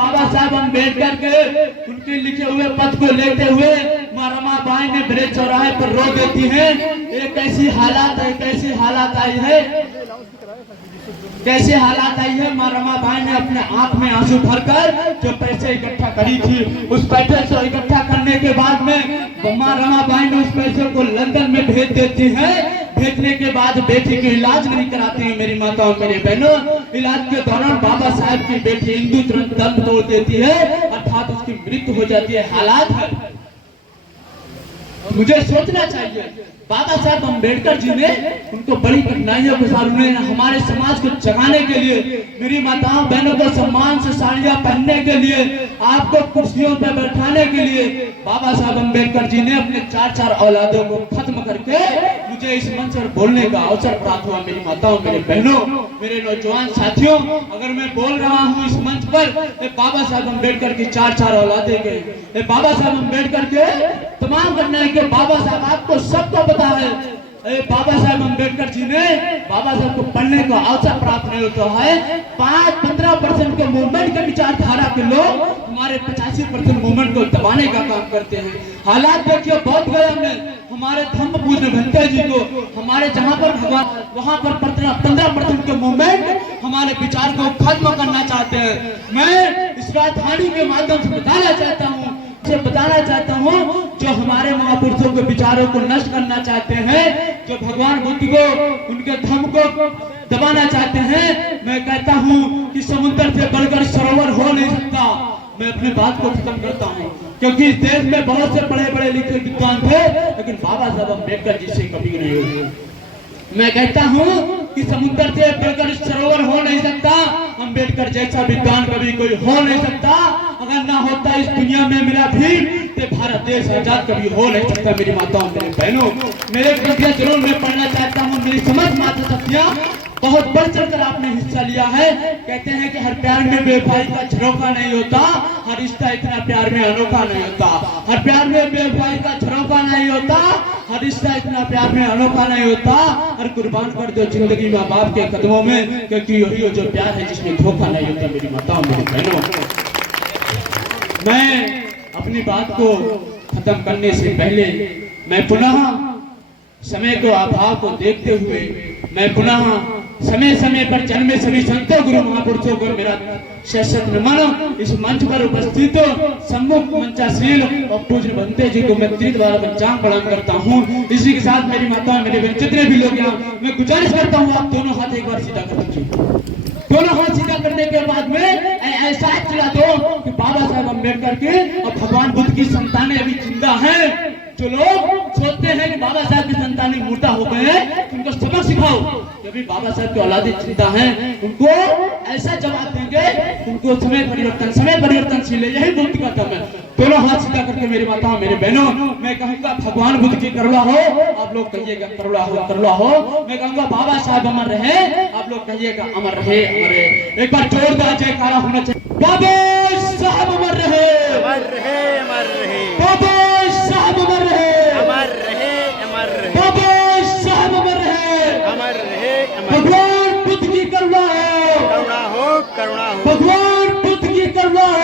बाबा साहब अम्बेडकर के उनके लिखे हुए पद को लेते हुए माँ रमाबाई ने ब्रिज चौराहे पर रो देती है। ये कैसी हालात है, कैसी हालात आई है, कैसे हालात आई है। माँ रमाबाई ने अपने आंख में आंसू भरकर जो पैसे इकट्ठा करी थी, उस पैसे से इकट्ठा करने के बाद में माँ रमाबाई ने उस पैसे को लंदन में भेज देती है। भेजने के बाद बेटी की इलाज नहीं कराती है मेरी माताओं मेरी बहनों। इलाज के दौरान बाबा साहब की बेटी हिंदू तुरंत दम तोड़ देती है, अर्थात उसकी मृत्यु हो जाती है। हालात है, मुझे सोचना चाहिए बाबा साहब अम्बेडकर जी ने उनको बड़ी कठिनाइयों के साथ उन्होंने हमारे समाज को जगाने के लिए, मेरी माताओं बहनों को सम्मान से साड़ियां पहनने के लिए, आपको कुर्सियों पर बैठाने के लिए बाबा साहब अम्बेडकर जी ने अपने 4 औलादों को खत्म करके मुझे इस मंच पर बोलने का अवसर प्राप्त हुआ। मेरी माताओं मेरे बहनों मेरे नौजवान साथियों, अगर मैं बोल रहा हूँ इस मंच पर बाबा साहब अम्बेडकर की 4 औलादे के, बाबा साहब अम्बेडकर के तमाम घटनाएं के बाबा साहब आपको सबको पता है। बाबा साहब अम्बेडकर जी ने बाबा साहब को पढ़ने का अवसर प्राप्त नहीं होता है। 5-15% के मूवमेंट के विचारधारा के लोग हमारे 85% मूवमेंट को दबाने का काम करते हैं। हालात देखिए बहुत गया में हमारे धम्म पूज्य भंते जी को, हमारे जहाँ पर भगवान वहाँ पर 15% के मूवमेंट हमारे विचार को खत्म करना चाहते हैं। मैं इस राजधानी के माध्यम से बताना चाहता हूँ जो हमारे महापुरुषों के विचारों को नष्ट करना चाहते हैं, जो भगवान बुद्ध को उनके धर्म को दबाना चाहते हैं, मैं कहता हूँ कि समुद्र से बढ़कर सरोवर हो नहीं सकता। मैं अपनी बात को खत्म करता हूँ, क्योंकि इस देश में बहुत से बड़े बड़े लिखे विद्वान थे, लेकिन बाबा साहब अम्बेडकर जी से कभी नहीं हुए। मैं कहता हूँ कि समुद्र से बढ़कर सरोवर हो नहीं सकता, अम्बेडकर जैसा विद्वान कभी कोई हो नहीं सकता। अगर ना होता इस दुनिया में मेरा भी, तो भारत देश आजाद कभी हो नहीं सकता। मेरी माताओं मेरे बहनों, मेरे कृतियां जरूर मैं पढ़ना चाहता हूँ। मेरी समझ माता शक्तियां बहुत बढ़ चढ़कर आपने हिस्सा लिया है। कहते हैं कि हर प्यार में बेवफाई का झरोखा नहीं होता, हर रिश्ता इतना प्यार में अनोखा नहीं होता। हर प्यार में बेवफाई का झरोखा नहीं होता, हर रिश्ता इतना प्यार में अनोखा नहीं होता। हर कुर्बान कर दो जिंदगी माँ बाप के कदमों में, क्योंकि यही जो प्यार है जिसमें धोखा नहीं होता। मेरी माताओं मेरी बहनों, मैं अपनी बात को खत्म करने से पहले मैं पुनः समय को अभाव को देखते हुए मैं पुनः समय समय पर जन्मे सभी संतों गुरु महापुरुषों को मेरा शत नमन। इस मंच पर उपस्थित सम्मुख मंचासीन और पूज्य भंते जी को मैं त्रिद्वारा पंचांग प्रणाम करता हूँ। इसी के साथ मेरी माताओं मेरे बहन जितने भी लोग यहाँ, मैं गुजारिश करता हूँ आप दोनों हाथ एक बार सीधा कर दीजिए। दोनों हाथ सीधा करने के बाद में ऐसा चला दो कि बाबा साहब अम्बेडकर के और भगवान बुद्ध की संतानें अभी जिंदा हैं। जो लोग सोचते हैं कि बाबा साहब की संतानें मुर्दा हो गए हैं, उनको सबक सिखाओ। जो भी बाबा साहब की औलादें जिंदा हैं, उनको ऐसा जवाब देंगे, उनको समय परिवर्तनशील है, यही बुद्ध का दम है। दोनों हाथ सीधा करके मेरी माताओं मेरे बहनों, मैं कहूँगा भगवान बुद्ध की करुणा हो, आप लोग कहिएगा करुणा हो करुणा हो। मैं कहूँगा बाबा साहब अमर रहे, आप लोग कहिएगा अमर रहे अमर रहे। एक बार जोरदार जयकारा होना चाहिए। बाबा साहब अमर रहे, अमर रहे, अमर रहे। बाबा साहब अमर रहे, अमर रहे, अमर रहे। बाबा साहब अमर रहे, अमर रहे, अमर। भगवान बुद्ध की करुणा हो, करुणा हो, करुणा हो। भगवान बुद्ध की करुणा हो,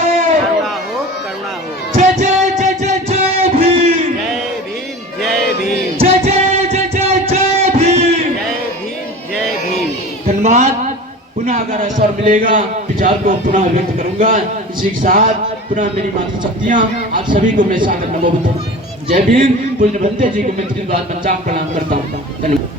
करुणा हो, करुणा हो। जय जय जय जय जय भीम, जय भीम, जय भीम। जय जय जय जय जय भीम, जय भीम, जय भीम। धन्यवाद। पुनः अगर अवसर मिलेगा विचार को पुनः व्यक्त करूंगा। इसी के साथ पुनः मेरी माता शक्तियां आप सभी को मैं सादर नमो बुद्ध। जय भीम। पूज्य भंते जी को मैं त्रिद्वार पंचांग प्रणाम करता हूँ। धन्यवाद।